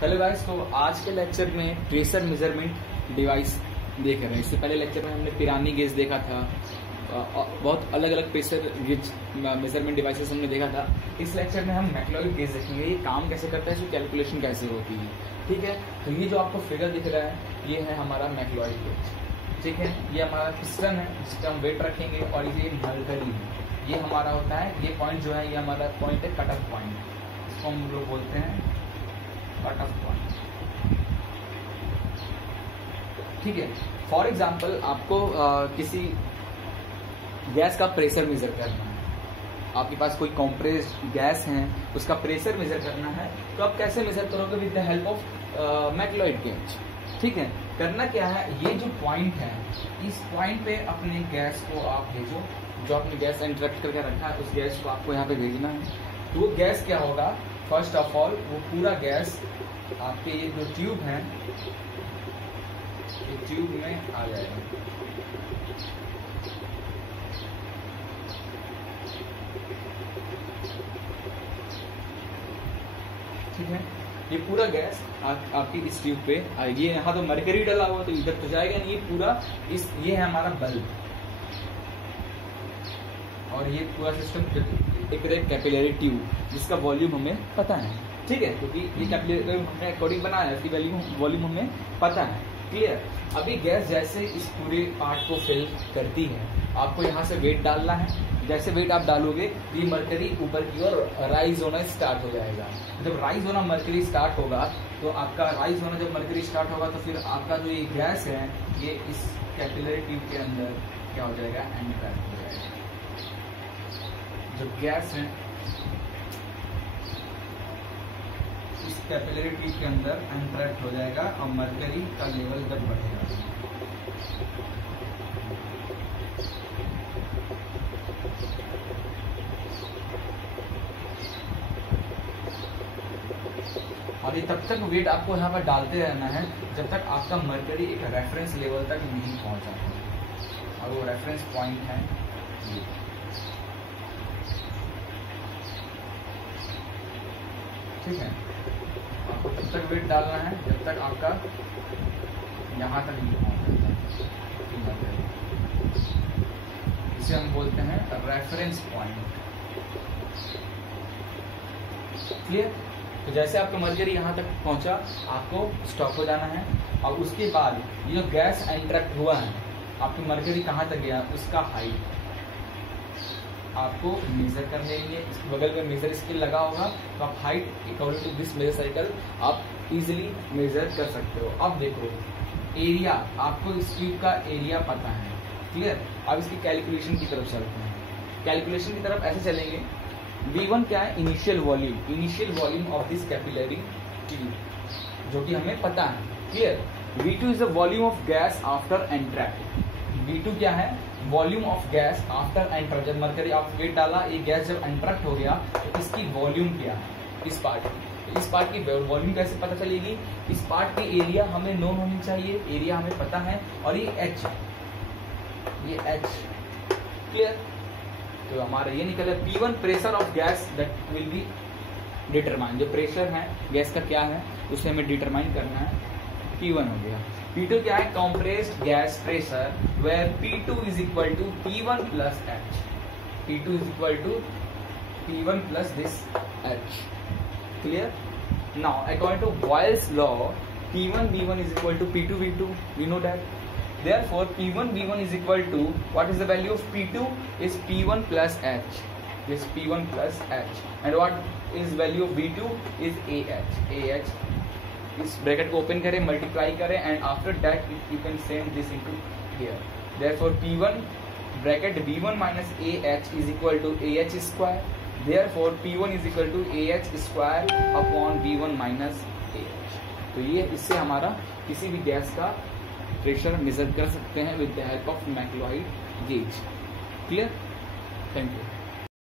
Hello guys, तो आज के लेक्चर में प्रेशर मेजरमेंट डिवाइस देख रहे हैं। इससे पहले लेक्चर में हमने पिरानी गेज देखा था, बहुत अलग अलग प्रेशर गेज मेजरमेंट डिवाइसेस हमने देखा था। इस लेक्चर में हम मैक्लॉइड गेज देखेंगे, ये काम कैसे करता है, इसकी कैलकुलेशन कैसे होती है। ठीक है, तो ये जो आपको फिगर दिख रहा है ये है हमारा मैक्लॉइड गेज। ठीक है, ये हमारा पिस्टन है जिसका हम वेट रखेंगे, और ये मर्करी है, ये हमारा होता है। ये पॉइंट जो है ये हमारा पॉइंट है कट ऑफ पॉइंट, इसको हम लोग बोलते हैं कट ऑफ पॉइंट। ठीक है, फॉर एग्जाम्पल आपको किसी गैस का प्रेशर मेजर करना है, आपके पास कोई कॉम्प्रेस्ड गैस है, उसका प्रेशर मेजर करना है, तो आप कैसे मेजर करोगे? With the help of मैक्लॉइड gauge. ठीक है, करना क्या है, ये जो पॉइंट है इस पॉइंट पे अपने गैस को आप भेजो, जो आपने गैस इंटरेक्ट करके रखा है उस गैस को आपको यहाँ पे भेजना है। तो वो गैस क्या होगा, फर्स्ट ऑफ ऑल वो पूरा गैस आपके ये जो ट्यूब है ये ट्यूब में आ जाएगा। ठीक है, ये पूरा गैस आपकी इस ट्यूब पे आएगी। यहाँ तो मरकरी डला हुआ तो इधर तो जाएगा नहीं, ये पूरा ये है हमारा बल्ब, और ये पूरा सिस्टम एक कैपिलरी ट्यूब जिसका वॉल्यूम हमें पता है। ठीक है, क्योंकि ये कैपिलरी हमने अकॉर्डिंग बनाया है, इसकी वॉल्यूम हमें पता है। क्लियर। अभी गैस जैसे इस पूरे पार्ट को फिल करती है, आपको यहाँ से वेट डालना है। जैसे वेट आप डालोगे तो ये मरकरी ऊपर की ओर राइज होना स्टार्ट हो जाएगा। जब राइज होना मरकरी स्टार्ट होगा तो आपका राइज होना जब मरकरी स्टार्ट होगा तो फिर आपका जो ये गैस है ये इस कैपिलरी ट्यूब के अंदर क्या हो जाएगा, एंटर हो जाएगा। जो गैस है इस कैपिलरी ट्यूब के अंदर एंट्रैक्ट हो जाएगा और मरकरी का लेवल जब बढ़ेगा और ये तब तक वेट आपको यहाँ पर डालते रहना है जब तक आपका मरकरी एक रेफरेंस लेवल तक नहीं पहुंचा, और वो रेफरेंस पॉइंट है ये। ठीक है, आपको तब तक वेट डालना है जब तक आपका यहाँ तक नहीं पहुंचता। इसे हम बोलते हैं रेफरेंस पॉइंट। क्लियर। तो जैसे आपका मरकरी यहाँ तक पहुंचा आपको स्टॉप हो जाना है, और उसके बाद ये जो गैस एंट्रैक्ट हुआ है आपकी मरकरी कहाँ तक गया उसका हाइट आपको मेजर कर लेंगे। इसके बगल में मेजर स्केल लगा होगा तो आप height according to this measure cycle आप इजीली मेजर कर सकते हो। अब देखो एरिया, आपको इस ट्यूब का एरिया पता है। क्लियर। अब इसकी कैलकुलेशन की तरफ चलते हैं। कैलकुलेशन की तरफ ऐसे चलेंगे, V1 क्या है, initial volume of this capillary tube, जो कि हमें पता है। Clear. V2 is the volume of gas after extract. V2 क्या है, volume of gas after enter. जब मरकरी आप वेट डाला, ये गैस जब एंट्रैक्ट हो गया तो इसकी वॉल्यूम क्या है, इस पार्ट की वॉल्यूम कैसे पता चलेगी? इस पार्ट की एरिया हमें नोन होनी चाहिए, एरिया हमें पता है, और ये H। क्लियर। तो हमारा ये निकला P1 pressure of gas that will be determine. जो प्रेशर है गैस का क्या है उसे हमें डिटरमाइन करना है, P1 हो गया। P2 क्या है, compressed gas pressure, where P2 is equal to P1 plus H। P2 is equal to P1 plus this H। Clear. Now according to Boyle's law P1 V1 is equal to P2 V2. We know that. Therefore, P1 V1 is equal to, what is the value of P2? Is P1 plus H. This P1 plus H. And what is value of V2? Is AH. इस bracket को open करें, multiply करें, and after that you can send this into here. Therefore, P1 bracket V1 minus AH is equal to AH square. Therefore, P1 is equal to AH square upon V1 minus AH. तो ये इससे हमारा किसी भी gas का pressure measure कर सकते हैं with the help of मैक्लॉइड gauge. Clear. Thank you.